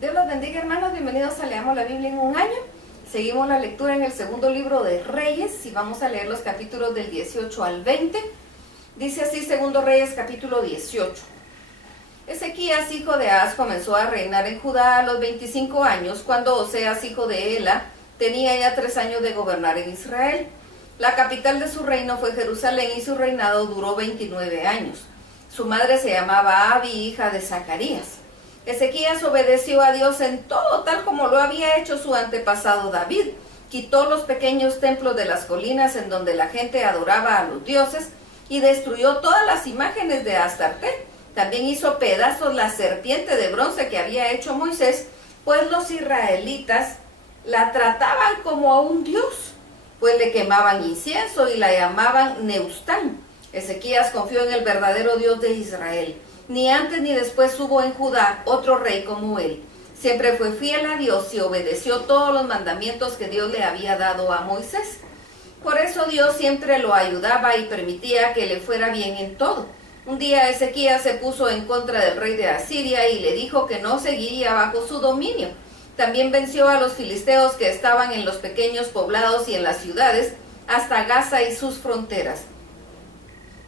Dios los bendiga, hermanos, bienvenidos a Leamos la Biblia en un año. Seguimos la lectura en el segundo libro de Reyes y vamos a leer los capítulos del 18 al 20. Dice así, segundo Reyes, capítulo 18. Ezequías, hijo de Ahaz, comenzó a reinar en Judá a los 25 años, cuando Oseas, hijo de Ela, tenía ya 3 años de gobernar en Israel. La capital de su reino fue Jerusalén y su reinado duró 29 años. Su madre se llamaba Abi, hija de Zacarías. Ezequías obedeció a Dios en todo, tal como lo había hecho su antepasado David. Quitó los pequeños templos de las colinas en donde la gente adoraba a los dioses y destruyó todas las imágenes de Astarte. También hizo pedazos la serpiente de bronce que había hecho Moisés, pues los israelitas la trataban como a un dios, pues le quemaban incienso y la llamaban Neustán. Ezequías confió en el verdadero Dios de Israel. Ni antes ni después hubo en Judá otro rey como él. Siempre fue fiel a Dios y obedeció todos los mandamientos que Dios le había dado a Moisés. Por eso Dios siempre lo ayudaba y permitía que le fuera bien en todo. Un día Ezequías se puso en contra del rey de Asiria y le dijo que no seguiría bajo su dominio. También venció a los filisteos que estaban en los pequeños poblados y en las ciudades, hasta Gaza y sus fronteras.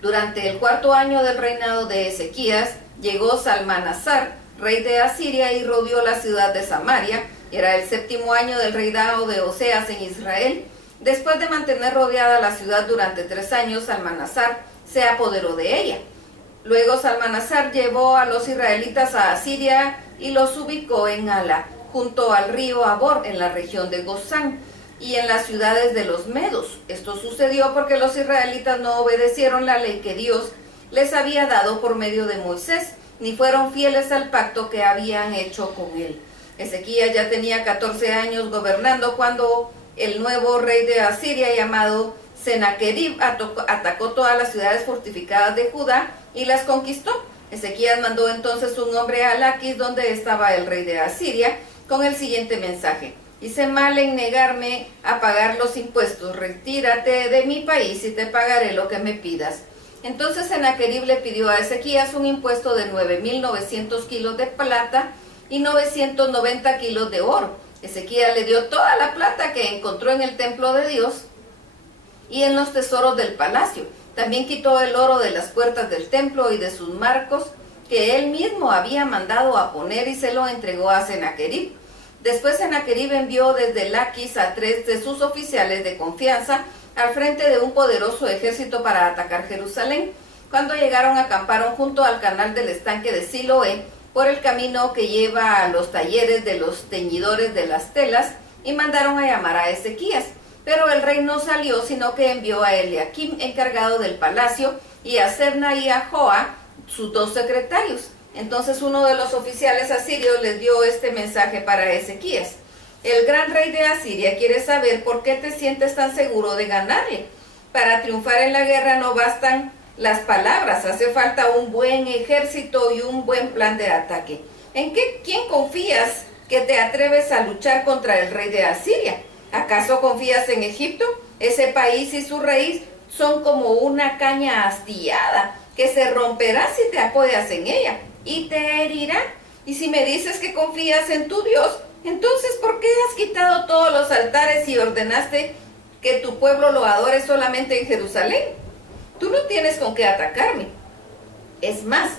Durante el 4º año del reinado de Ezequías, llegó Salmanasar, rey de Asiria, y rodeó la ciudad de Samaria. Era el 7º año del reinado de Oseas en Israel. Después de mantener rodeada la ciudad durante 3 años, Salmanasar se apoderó de ella. Luego Salmanasar llevó a los israelitas a Asiria y los ubicó en Hala, junto al río Abor, en la región de Gozán, y en las ciudades de los medos. Esto sucedió porque los israelitas no obedecieron la ley que Dios les había dado por medio de Moisés, ni fueron fieles al pacto que habían hecho con él. Ezequías ya tenía 14 años gobernando cuando el nuevo rey de Asiria, llamado Senaquerib, atacó todas las ciudades fortificadas de Judá y las conquistó. Ezequías mandó entonces un hombre a Laquis, donde estaba el rey de Asiria, con el siguiente mensaje: hice mal en negarme a pagar los impuestos. Retírate de mi país y te pagaré lo que me pidas. Entonces Senaquerib le pidió a Ezequías un impuesto de 9.900 kilos de plata y 990 kilos de oro. Ezequías le dio toda la plata que encontró en el templo de Dios y en los tesoros del palacio. También quitó el oro de las puertas del templo y de sus marcos que él mismo había mandado a poner y se lo entregó a Senaquerib. Después Senaquerib envió desde Laquis a 3 de sus oficiales de confianza al frente de un poderoso ejército para atacar Jerusalén. Cuando llegaron, acamparon junto al canal del estanque de Siloé, por el camino que lleva a los talleres de los teñidores de las telas, y mandaron a llamar a Ezequías. Pero el rey no salió, sino que envió a Eliakim, encargado del palacio, y a Sebna y a Joa, sus 2 secretarios. Entonces uno de los oficiales asirios les dio este mensaje para Ezequías: el gran rey de Asiria quiere saber por qué te sientes tan seguro de ganarle. Para triunfar en la guerra no bastan las palabras, hace falta un buen ejército y un buen plan de ataque. ¿Quién confías que te atreves a luchar contra el rey de Asiria? ¿Acaso confías en Egipto? Ese país y su rey son como una caña astillada que se romperá si te apoyas en ella y te herirá. Y si me dices que confías en tu Dios, entonces ¿por qué has quitado todos los altares y ordenaste que tu pueblo lo adore solamente en Jerusalén? Tú no tienes con qué atacarme. Es más,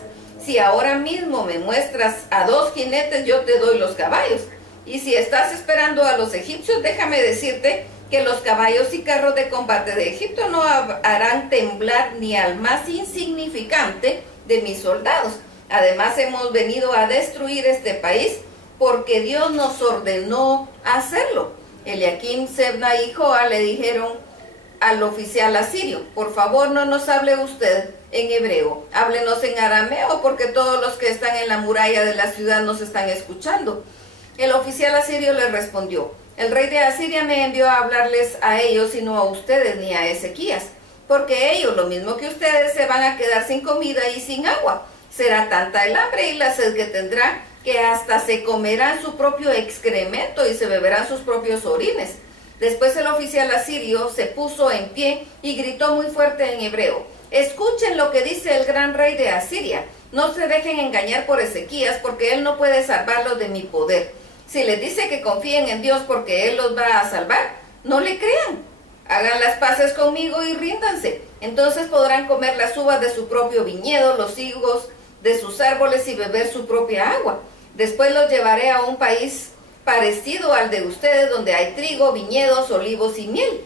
si ahora mismo me muestras a 2 jinetes, yo te doy los caballos. Y si estás esperando a los egipcios, déjame decirte que los caballos y carros de combate de Egipto no harán temblar ni al más insignificante de mis soldados. Además, hemos venido a destruir este país porque Dios nos ordenó hacerlo. Eliakim, Sebna y Joa le dijeron al oficial asirio: por favor, no nos hable usted en hebreo, háblenos en arameo, porque todos los que están en la muralla de la ciudad nos están escuchando. El oficial asirio le respondió: el rey de Asiria me envió a hablarles a ellos y no a ustedes ni a Ezequías, porque ellos, lo mismo que ustedes, se van a quedar sin comida y sin agua. Será tanta el hambre y la sed que tendrá que hasta se comerán su propio excremento y se beberán sus propios orines. Después el oficial asirio se puso en pie y gritó muy fuerte en hebreo: escuchen lo que dice el gran rey de Asiria. No se dejen engañar por Ezequías, porque él no puede salvarlos de mi poder. Si les dice que confíen en Dios porque él los va a salvar, no le crean. Hagan las paces conmigo y ríndanse. Entonces podrán comer las uvas de su propio viñedo, los higos de sus árboles y beber su propia agua. Después los llevaré a un país parecido al de ustedes, donde hay trigo, viñedos, olivos y miel.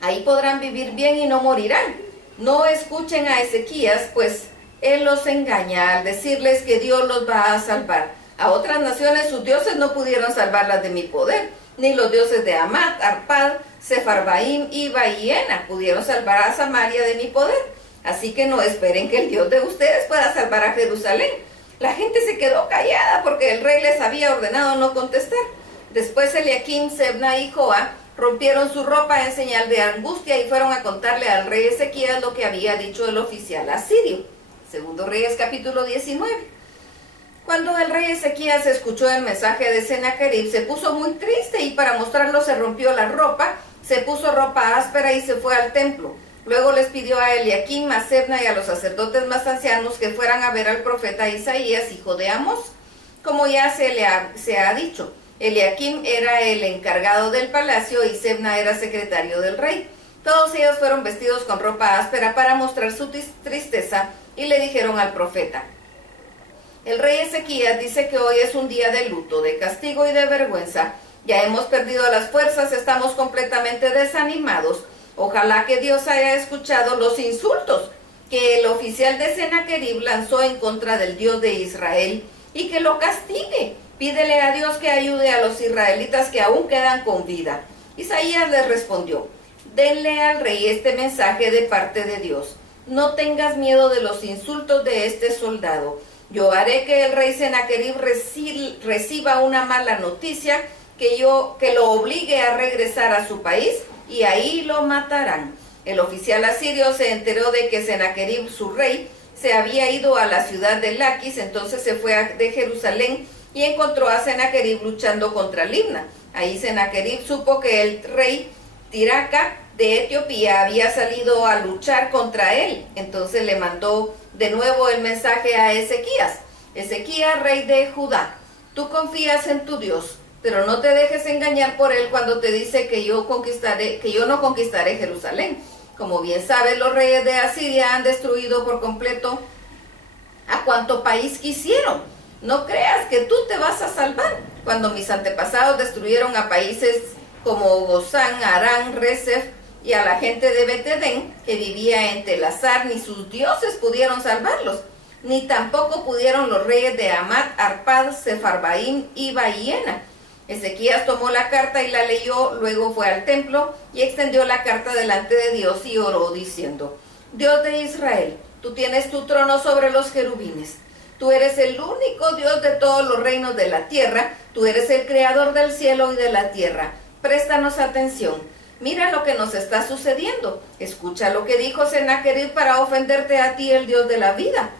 Ahí podrán vivir bien y no morirán. No escuchen a Ezequías, pues él los engaña al decirles que Dios los va a salvar. A otras naciones sus dioses no pudieron salvarlas de mi poder, ni los dioses de Amat, Arpad, Sefarbaim y Bahiena pudieron salvar a Samaria de mi poder. Así que no esperen que el Dios de ustedes pueda salvar a Jerusalén. La gente se quedó callada porque el rey les había ordenado no contestar. Después Eliakim, Sebna y Joa rompieron su ropa en señal de angustia y fueron a contarle al rey Ezequías lo que había dicho el oficial asirio. Segundo Reyes capítulo 19. Cuando el rey Ezequías escuchó el mensaje de Sennacherib, se puso muy triste y para mostrarlo se rompió la ropa, se puso ropa áspera y se fue al templo. Luego les pidió a Eliakim, a Sebna y a los sacerdotes más ancianos que fueran a ver al profeta Isaías, hijo de Amós, como ya se ha dicho. Eliakim era el encargado del palacio y Sebna era secretario del rey. Todos ellos fueron vestidos con ropa áspera para mostrar su tristeza y le dijeron al profeta: el rey Ezequías dice que hoy es un día de luto, de castigo y de vergüenza. Ya hemos perdido las fuerzas, estamos completamente desanimados. Ojalá que Dios haya escuchado los insultos que el oficial de Sennacherib lanzó en contra del Dios de Israel y que lo castigue. Pídele a Dios que ayude a los israelitas que aún quedan con vida. Isaías les respondió: denle al rey este mensaje de parte de Dios. No tengas miedo de los insultos de este soldado. Yo haré que el rey Sennacherib reciba una mala noticia, que lo obligue a regresar a su país y ahí lo matarán. El oficial asirio se enteró de que Sennacherib, su rey, se había ido a la ciudad de Laquis, entonces se fue de Jerusalén y encontró a Sennacherib luchando contra Libna. Ahí Sennacherib supo que el rey Tiraca de Etiopía había salido a luchar contra él. Entonces le mandó de nuevo el mensaje a Ezequías: Ezequías, rey de Judá, tú confías en tu Dios, pero no te dejes engañar por él cuando te dice que yo no conquistaré Jerusalén. Como bien sabes, los reyes de Asiria han destruido por completo a cuanto país quisieron. No creas que tú te vas a salvar. Cuando mis antepasados destruyeron a países como Gozán, Arán, Rezef y a la gente de Betedén que vivía en Telasar, ni sus dioses pudieron salvarlos, ni tampoco pudieron los reyes de Amat, Arpad, Sefarbaim y Bahiena. Ezequías tomó la carta y la leyó, luego fue al templo y extendió la carta delante de Dios y oró diciendo: Dios de Israel, tú tienes tu trono sobre los querubines. Tú eres el único Dios de todos los reinos de la tierra. Tú eres el creador del cielo y de la tierra. Préstanos atención. Mira lo que nos está sucediendo. Escucha lo que dijo Sennacherib para ofenderte a ti, el Dios de la vida.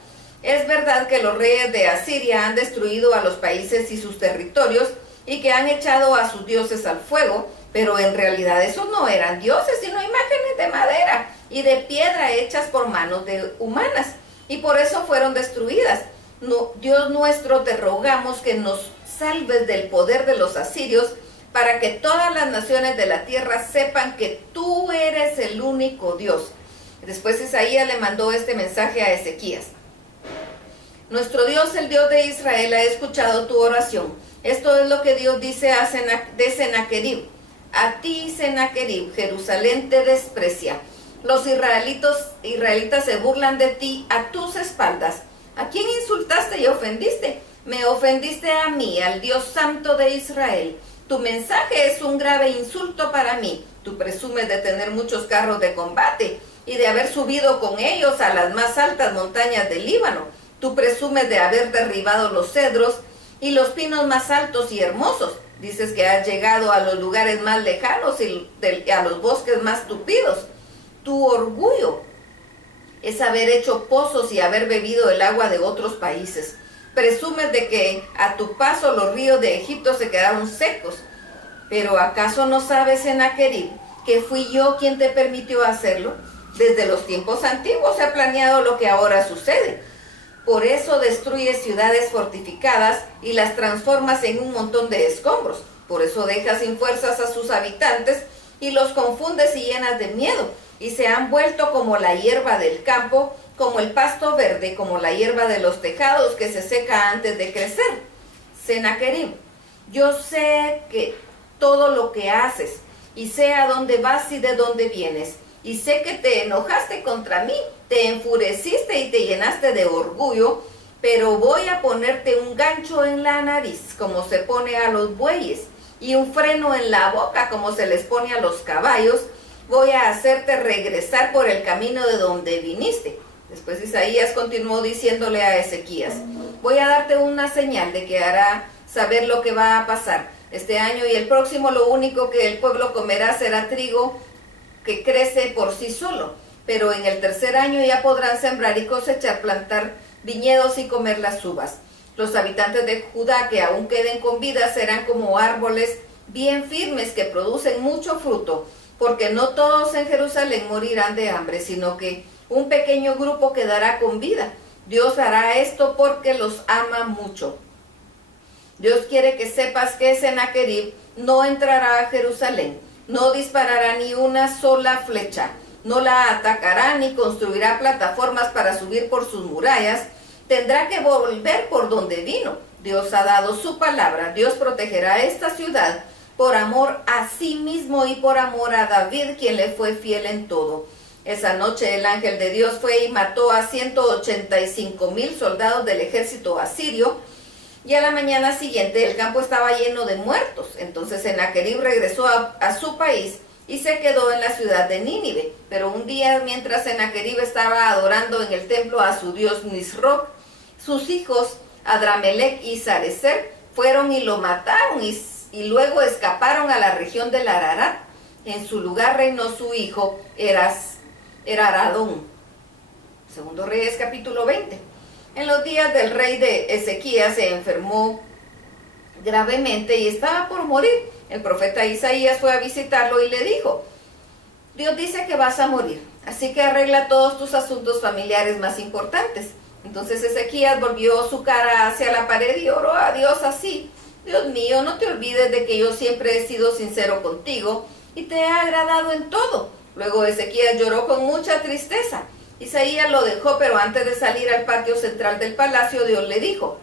Es verdad que los reyes de Asiria han destruido a los países y sus territorios y que han echado a sus dioses al fuego, pero en realidad esos no eran dioses, sino imágenes de madera y de piedra hechas por manos de humanas, y por eso fueron destruidas. No, Dios nuestro, te rogamos que nos salves del poder de los asirios, para que todas las naciones de la tierra sepan que tú eres el único Dios. Después Isaías le mandó este mensaje a Ezequías: nuestro Dios, el Dios de Israel, ha escuchado tu oración. Esto es lo que Dios dice de Sennacherib: a ti, Sennacherib, Jerusalén te desprecia. Los israelitas se burlan de ti a tus espaldas. ¿A quién insultaste y ofendiste? Me ofendiste a mí, al Dios santo de Israel. Tu mensaje es un grave insulto para mí. Tú presumes de tener muchos carros de combate y de haber subido con ellos a las más altas montañas del Líbano. Tú presumes de haber derribado los cedros y los pinos más altos y hermosos. Dices que has llegado a los lugares más lejanos y a los bosques más tupidos. Tu orgullo es haber hecho pozos y haber bebido el agua de otros países. Presumes de que a tu paso los ríos de Egipto se quedaron secos. Pero ¿acaso no sabes, Sennacherib, que fui yo quien te permitió hacerlo? Desde los tiempos antiguos he planeado lo que ahora sucede. Por eso destruyes ciudades fortificadas y las transformas en un montón de escombros. Por eso dejas sin fuerzas a sus habitantes y los confundes y llenas de miedo. Y se han vuelto como la hierba del campo, como el pasto verde, como la hierba de los tejados que se seca antes de crecer. Sennacherib, yo sé que todo lo que haces, y sé a dónde vas y de dónde vienes, y sé que te enojaste contra mí, te enfureciste y te llenaste de orgullo, pero voy a ponerte un gancho en la nariz, como se pone a los bueyes, y un freno en la boca, como se les pone a los caballos. Voy a hacerte regresar por el camino de donde viniste. Después Isaías continuó diciéndole a Ezequías, voy a darte una señal de que hará saber lo que va a pasar. Este año y el próximo lo único que el pueblo comerá será trigo que crece por sí solo. Pero en el tercer año ya podrán sembrar y cosechar, plantar viñedos y comer las uvas. Los habitantes de Judá que aún queden con vida serán como árboles bien firmes que producen mucho fruto, porque no todos en Jerusalén morirán de hambre, sino que un pequeño grupo quedará con vida. Dios hará esto porque los ama mucho. Dios quiere que sepas que Sennacherib no entrará a Jerusalén, no disparará ni una sola flecha, no la atacará ni construirá plataformas para subir por sus murallas. Tendrá que volver por donde vino. Dios ha dado su palabra. Dios protegerá esta ciudad por amor a sí mismo y por amor a David, quien le fue fiel en todo. Esa noche el ángel de Dios fue y mató a 185,000 soldados del ejército asirio, y a la mañana siguiente el campo estaba lleno de muertos. Entonces Sennacherib regresó a su país y se quedó en la ciudad de Nínive. Pero un día, mientras Sennacherib estaba adorando en el templo a su dios Nisroch, sus hijos Adramelech y Sarecer fueron y lo mataron y luego escaparon a la región del Ararat. En su lugar reinó su hijo Eraradón. Segundo Reyes capítulo 20. En los días del rey de Ezequías se enfermó gravemente y estaba por morir. El profeta Isaías fue a visitarlo y le dijo, Dios dice que vas a morir, así que arregla todos tus asuntos familiares más importantes. Entonces Ezequías volvió su cara hacia la pared y oró a Dios así, Dios mío, no te olvides de que yo siempre he sido sincero contigo y te he agradado en todo. Luego Ezequías lloró con mucha tristeza. Isaías lo dejó, pero antes de salir al patio central del palacio, Dios le dijo,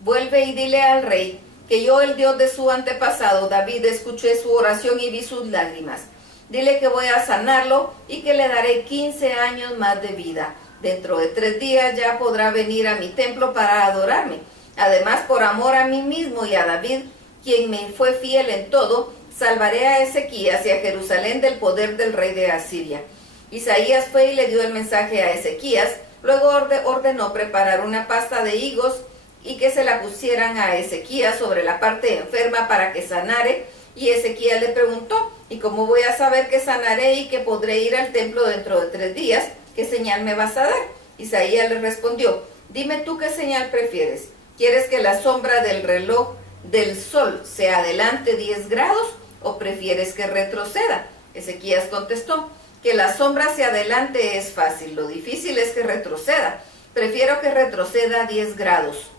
vuelve y dile al rey que yo, el Dios de su antepasado David, escuché su oración y vi sus lágrimas. Dile que voy a sanarlo y que le daré 15 años más de vida. Dentro de 3 días ya podrá venir a mi templo para adorarme. Además, por amor a mí mismo y a David, quien me fue fiel en todo, salvaré a Ezequías y a Jerusalén del poder del rey de Asiria. Isaías fue y le dio el mensaje a Ezequías. Luego ordenó preparar una pasta de higos y que se la pusieran a Ezequías sobre la parte enferma para que sanare. Y Ezequías le preguntó, ¿y cómo voy a saber que sanaré y que podré ir al templo dentro de 3 días? ¿Qué señal me vas a dar? Isaías le respondió, dime tú qué señal prefieres. ¿Quieres que la sombra del reloj del sol se adelante 10 grados o prefieres que retroceda? Ezequías contestó, que la sombra se adelante es fácil, lo difícil es que retroceda. Prefiero que retroceda 10 grados.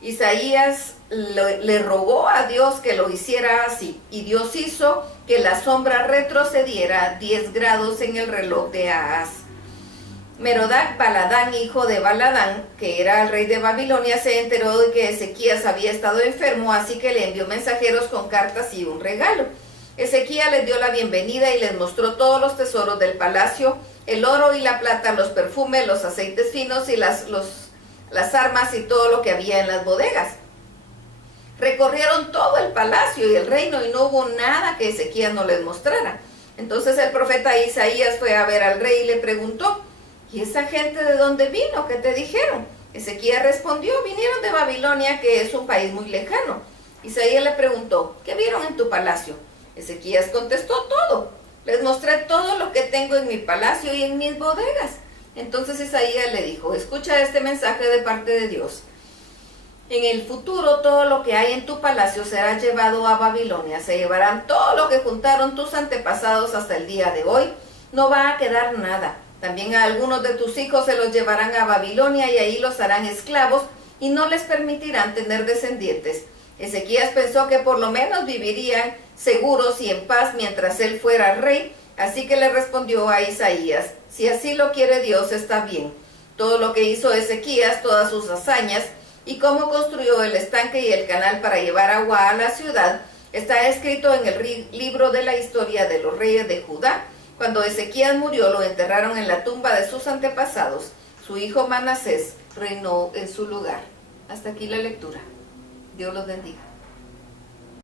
Isaías le rogó a Dios que lo hiciera así, y Dios hizo que la sombra retrocediera 10 grados en el reloj de Ahaz. Merodach Baladán, hijo de Baladán, que era el rey de Babilonia, se enteró de que Ezequías había estado enfermo, así que le envió mensajeros con cartas y un regalo. Ezequías les dio la bienvenida y les mostró todos los tesoros del palacio, el oro y la plata, los perfumes, los aceites finos y las armas y todo lo que había en las bodegas. Recorrieron todo el palacio y el reino y no hubo nada que Ezequías no les mostrara. Entonces el profeta Isaías fue a ver al rey y le preguntó, ¿y esa gente de dónde vino? ¿Qué te dijeron? Ezequías respondió, vinieron de Babilonia, que es un país muy lejano. Isaías le preguntó, ¿qué vieron en tu palacio? Ezequías contestó, todo. Les mostré todo lo que tengo en mi palacio y en mis bodegas. Entonces Isaías le dijo, escucha este mensaje de parte de Dios. En el futuro todo lo que hay en tu palacio será llevado a Babilonia. Se llevarán todo lo que juntaron tus antepasados hasta el día de hoy. No va a quedar nada. También a algunos de tus hijos se los llevarán a Babilonia y ahí los harán esclavos y no les permitirán tener descendientes. Ezequías pensó que por lo menos vivirían seguros y en paz mientras él fuera rey, así que le respondió a Isaías: si así lo quiere Dios, está bien. Todo lo que hizo Ezequías, todas sus hazañas y cómo construyó el estanque y el canal para llevar agua a la ciudad, está escrito en el libro de la historia de los reyes de Judá. Cuando Ezequías murió, lo enterraron en la tumba de sus antepasados. Su hijo Manasés reinó en su lugar. Hasta aquí la lectura. Dios los bendiga.